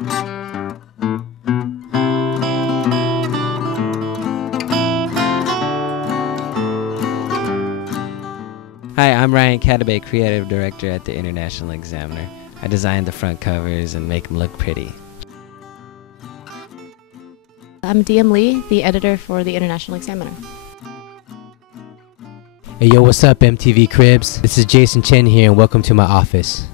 Hi, I'm Ryan Catabay, Creative Director at the International Examiner. I design the front covers and make them look pretty. I'm DM Lee, the editor for the International Examiner. Hey yo, what's up MTV Cribs? This is Jason Chen here and welcome to my office.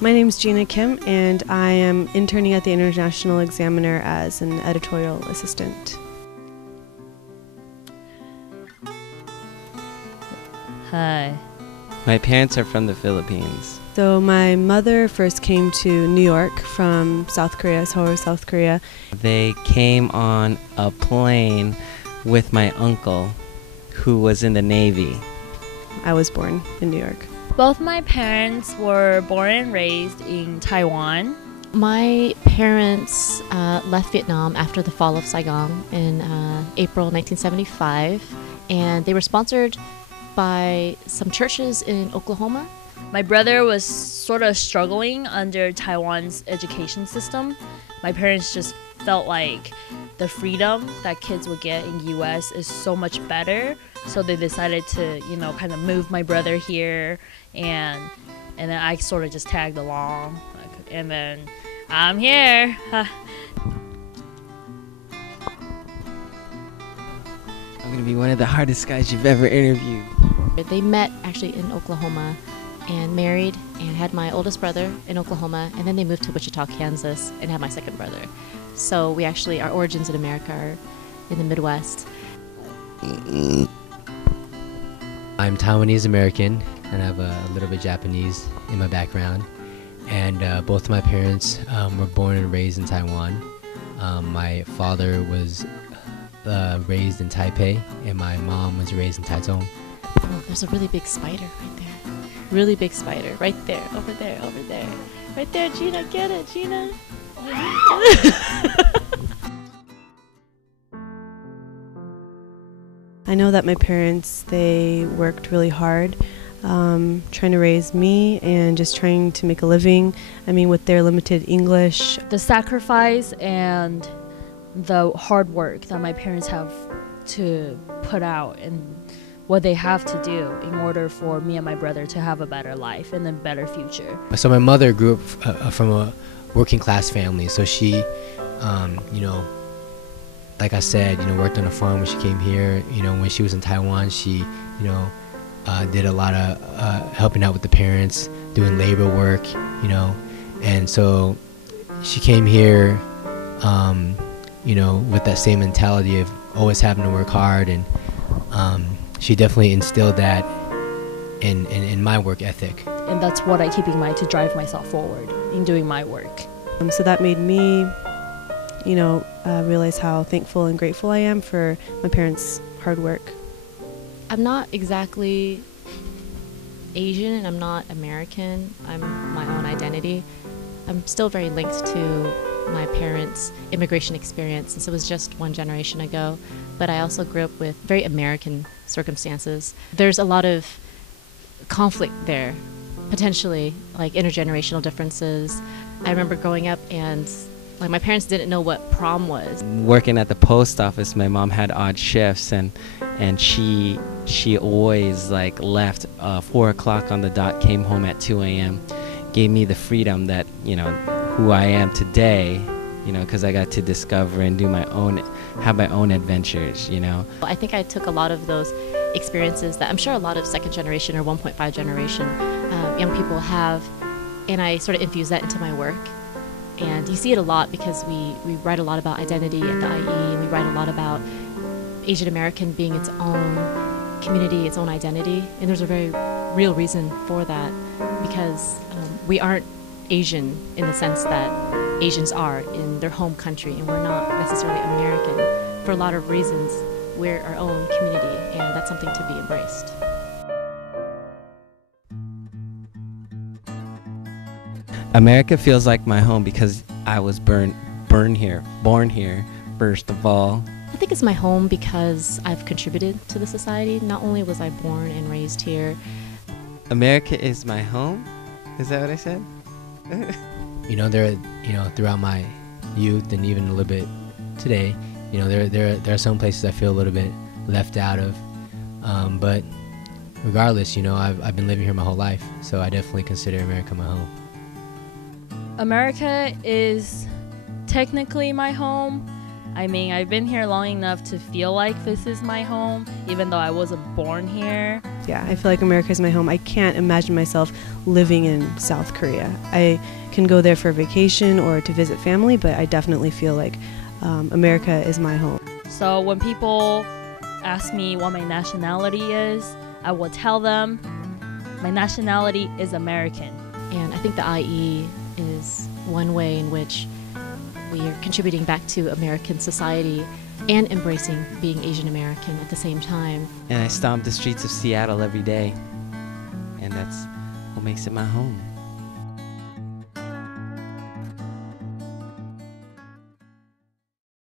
My name is Gina Kim and I am interning at the International Examiner as an editorial assistant. Hi. My parents are from the Philippines. So my mother first came to New York from South Korea, Seoul, South Korea. They came on a plane with my uncle, who was in the Navy. I was born in New York. Both my parents were born and raised in Taiwan. My parents left Vietnam after the fall of Saigon in April 1975, and they were sponsored by some churches in Oklahoma. My brother was sort of struggling under Taiwan's education system. My parents just felt like the freedom that kids would get in US is so much better, so they decided to, kind of move my brother here, and then I sort of just tagged along, and then I'm here. I'm gonna be one of the hardest guys you've ever interviewed. They met actually in Oklahoma and married and had my oldest brother in Oklahoma, and then they moved to Wichita, Kansas and had my second brother. So we actually, our origins in America are in the Midwest. I'm Taiwanese American and I have a little bit Japanese in my background. And both of my parents were born and raised in Taiwan. My father was raised in Taipei and my mom was raised in Taichung. Oh, there's a really big spider right there. Really big spider right there, over there, over there. Right there, Gina, get it, Gina. I know that my parents, they worked really hard trying to raise me and just trying to make a living. I mean, with their limited English. The sacrifice and the hard work that my parents have to put out and what they have to do in order for me and my brother to have a better life and a better future. So my mother grew up from a working class family, so she, like I said, worked on a farm when she came here. When she was in Taiwan, she, did a lot of helping out with the parents, doing labor work, and so she came here, with that same mentality of always having to work hard, and she definitely instilled that in my work ethic. And that's what I keep in mind to drive myself forward in doing my work. So that made me, realize how thankful and grateful I am for my parents' hard work. I'm not exactly Asian and I'm not American. I'm my own identity. I'm still very linked to my parents' immigration experience since it was just one generation ago, but I also grew up with very American circumstances. There's a lot of conflict there, potentially, like intergenerational differences. I remember growing up and my parents didn't know what prom was. Working at the post office, my mom had odd shifts, and she always left 4 o'clock on the dot, came home at 2 a.m., gave me the freedom that, who I am today, because I got to discover and have my own adventures, I think I took a lot of those experiences that I'm sure a lot of second generation or 1.5 generation young people have, and I sort of infused that into my work. And you see it a lot because we write a lot about identity at the IE, and we write a lot about Asian American being its own community, its own identity, and there's a very real reason for that, because we aren't Asian in the sense that Asians are in their home country, and we're not necessarily American. For a lot of reasons, we're our own community, and that's something to be embraced. America feels like my home because I was born here, first of all. I think it's my home because I've contributed to the society. Not only was I born and raised here. America is my home? Is that what I said? You know, throughout my youth and even a little bit today, you know, there are some places I feel a little bit left out of. But regardless, you know, I've been living here my whole life, so I definitely consider America my home. America is technically my home. I mean, I've been here long enough to feel like this is my home, even though I wasn't born here. Yeah, I feel like America is my home. I can't imagine myself living in South Korea. I can go there for vacation or to visit family, but I definitely feel like America is my home. So when people ask me what my nationality is, I will tell them my nationality is American. And I think the IE is one way in which we are contributing back to American society and embracing being Asian American at the same time. And I stomp the streets of Seattle every day, and that's what makes it my home.